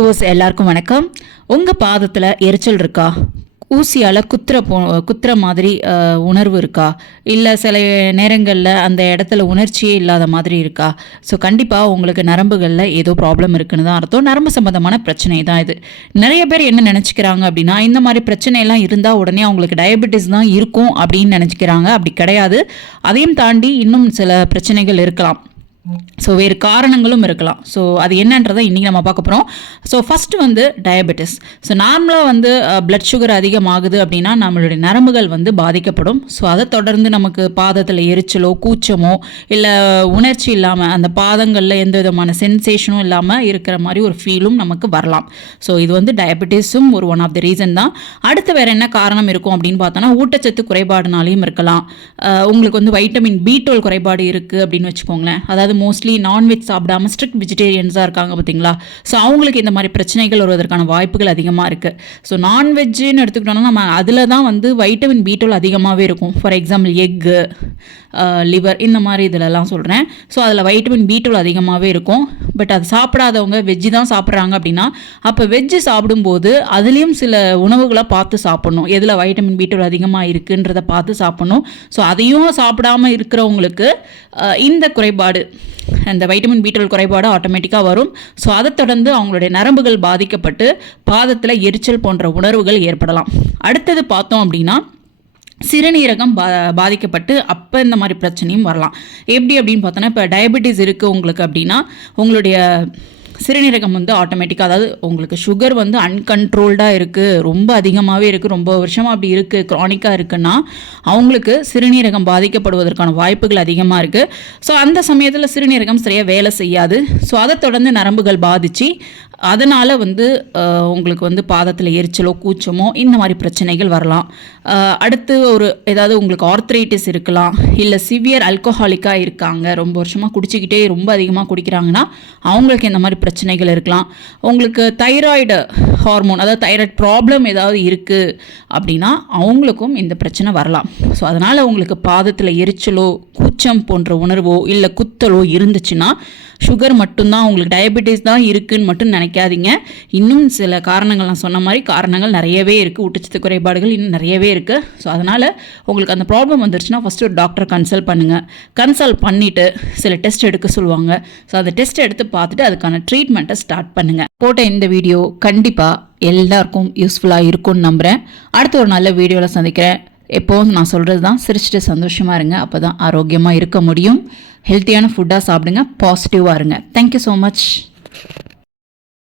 Hose எல்லாருக்கும் வணக்கம். உங்கள் பாதத்தில் எரிச்சல் இருக்கா? ஊசியால் குத்துற போ குத்துற மாதிரி உணர்வு இருக்கா? இல்லை சில நேரங்களில் அந்த இடத்துல உணர்ச்சியே இல்லாத மாதிரி இருக்கா? ஸோ கண்டிப்பாக உங்களுக்கு நரம்புகளில் ஏதோ ப்ராப்ளம் இருக்குன்னு தான் அர்த்தம். நரம்பு சம்மந்தமான பிரச்சனை தான் இது. நிறைய பேர் என்ன நினச்சிக்கிறாங்க அப்படின்னா இந்த மாதிரி பிரச்சனையெல்லாம் இருந்தால் உடனே அவங்களுக்கு டயபெட்டிஸ் தான் இருக்கும் அப்படின்னு நினச்சிக்கிறாங்க. அப்படி கிடையாது. அதையும் தாண்டி இன்னும் சில பிரச்சனைகள் இருக்கலாம். ஸோ வேறு காரணங்களும் இருக்கலாம். ஸோ அது என்னன்றதை இன்றைக்கி நம்ம பார்க்க போகிறோம் ஸோ ஃபஸ்ட்டு வந்து டயபெட்டிஸ் ஸோ நார்மலாக வந்து பிளட் சுகர் அதிகமாகுது அப்படின்னா நம்மளுடைய நரம்புகள் வந்து பாதிக்கப்படும். ஸோ அதை தொடர்ந்து நமக்கு பாதத்தில் எரிச்சலோ கூச்சமோ இல்லை உணர்ச்சி இல்லாமல் அந்த பாதங்களில் எந்த விதமான சென்சேஷனும் இல்லாமல் இருக்கிற மாதிரி ஒரு ஃபீலும் நமக்கு வரலாம். ஸோ இது வந்து டயபெட்டிஸும் ஒரு ஒன் ஆஃப் த ரீசன் தான். அடுத்து வேறு என்ன காரணம் இருக்கும் அப்படின்னு பார்த்தோன்னா ஊட்டச்சத்து குறைபாடுனாலையும் இருக்கலாம். உங்களுக்கு வந்து வைட்டமின் பி டுவெல் குறைபாடு இருக்குது அப்படின்னு வச்சுக்கோங்களேன். அதாவது மோஸ்ட்லி நான்வெஜ் சாப்பிடாம ஸ்ட்ரிக்ட் வெஜிடேரியன்ஸாக இருக்காங்க பார்த்தீங்களா? ஸோ அவங்களுக்கு இந்த மாதிரி பிரச்சனைகள் வருவதற்கான வாய்ப்புகள் அதிகமாக இருக்குது ஸோ நான்வெஜ்ஜுன்னு எடுத்துக்கிட்டோம்னா நம்ம அதில் தான் வந்து வைட்டமின் பி டுவெல் அதிகமாகவே இருக்கும். ஃபார் எக்ஸாம்பிள் எக்கு லிவர் இந்த மாதிரி இதிலலாம் சொல்கிறேன் ஸோ அதில் வைட்டமின் பி டுவெல் அதிகமாகவே இருக்கும். பட் அது சாப்பிடாதவங்க வெஜ்ஜு தான் சாப்பிட்றாங்க அப்படின்னா அப்போ வெஜ்ஜு சாப்பிடும்போது அதுலேயும் சில உணவுகளை பார்த்து சாப்பிட்ணும். எதில் வைட்டமின் பி அதிகமாக இருக்குன்றதை பார்த்து சாப்பிட்ணும். ஸோ அதையும் சாப்பிடாம இருக்கிறவங்களுக்கு இந்த குறைபாடு அந்த வைட்டமின் பி டுவெல் குறைபாடு ஆட்டோமேட்டிக்காக வரும். ஸோ அதை தொடர்ந்து அவங்களுடைய நரம்புகள் பாதிக்கப்பட்டு பாதத்தில் எரிச்சல் போன்ற உணர்வுகள் ஏற்படலாம். அடுத்தது பார்த்தோம் அப்படின்னா சிறுநீரகம் பா பாதிக்கப்பட்டு அப்போ இந்த மாதிரி பிரச்சனையும் வரலாம். எப்படி அப்படின்னு பார்த்தோன்னா இப்போ டயபெட்டிஸ் இருக்குது உங்களுக்கு அப்படின்னா உங்களுடைய சிறுநீரகம் வந்து ஆட்டோமேட்டிக்காக அதாவது உங்களுக்கு சுகர் வந்து அன்கண்ட்ரோல்டாக இருக்குது ரொம்ப அதிகமாகவே இருக்குது ரொம்ப வருஷமாக அப்படி இருக்குது க்ரானிக்காக இருக்குன்னா அவங்களுக்கு சிறுநீரகம் பாதிக்கப்படுவதற்கான வாய்ப்புகள் அதிகமாக இருக்குது ஸோ அந்த சமயத்தில் சிறுநீரகம் சரியாக வேலை செய்யாது. ஸோ அதை தொடர்ந்து நரம்புகள் பாதித்து அதனால் வந்து உங்களுக்கு வந்து பாதத்தில் எரிச்சலோ கூச்சமோ இந்த மாதிரி பிரச்சனைகள் வரலாம். அடுத்து ஒரு ஏதாவது உங்களுக்கு ஆர்த்ரைட்டிஸ் இருக்கலாம் இல்லை சிவியர் அல்கோஹாலிக்காக இருக்காங்க ரொம்ப வருஷமாக குடிச்சிக்கிட்டே ரொம்ப அதிகமாக குடிக்கிறாங்கன்னா அவங்களுக்கு இந்த மாதிரி பிரச்சனைகள் இருக்கலாம். உங்களுக்கு தைராய்டு ஹார்மோன் அதாவது தைராய்டு ப்ராப்ளம் ஏதாவது இருக்குது அப்படின்னா அவங்களுக்கும் இந்த பிரச்சனை வரலாம். ஸோ அதனால் உங்களுக்கு பாதத்தில் எரிச்சலோ கூச்சம் போன்ற உணர்வோ இல்லை குத்தலோ இருந்துச்சுன்னா சுகர் மட்டும்தான் உங்களுக்கு டயபெட்டிஸ் தான் இருக்குன்னு மட்டும் நினைக்காதீங்க. இன்னும் சில காரணங்கள் நான் சொன்ன மாதிரி காரணங்கள் நிறையவே இருக்குது ஊட்டச்சத்து குறைபாடுகள் இன்னும் நிறையவே இருக்குது ஸோ அதனால் உங்களுக்கு அந்த ப்ராப்ளம் வந்துருச்சுன்னா ஃபஸ்ட்டு ஒரு டாக்டரை கன்சல்ட் பண்ணுங்கள் கன்சல்ட் பண்ணிவிட்டு சில டெஸ்ட் எடுக்க சொல்லுவாங்க. ஸோ அந்த டெஸ்ட் எடுத்து பார்த்துட்டு அதுக்கான ட்ரீட்மெண்ட்டை ஸ்டார்ட் பண்ணுங்கள் போட்ட இந்த வீடியோ கண்டிப்பாக எல்லாருக்கும் யூஸ்ஃபுல்லாக இருக்கும்னு நம்புகிறேன் அடுத்த ஒரு நல்ல வீடியோவில் சந்திக்கிறேன். எப்போவும் நான் சொல்கிறது தான் சிரிச்சிட்டு சந்தோஷமாக இருங்க. அப்போ தான் ஆரோக்கியமாக இருக்க முடியும். ஹெல்த்தியான ஃபுட்டாக சாப்பிடுங்க பாசிட்டிவாக இருங்க. Thank you so much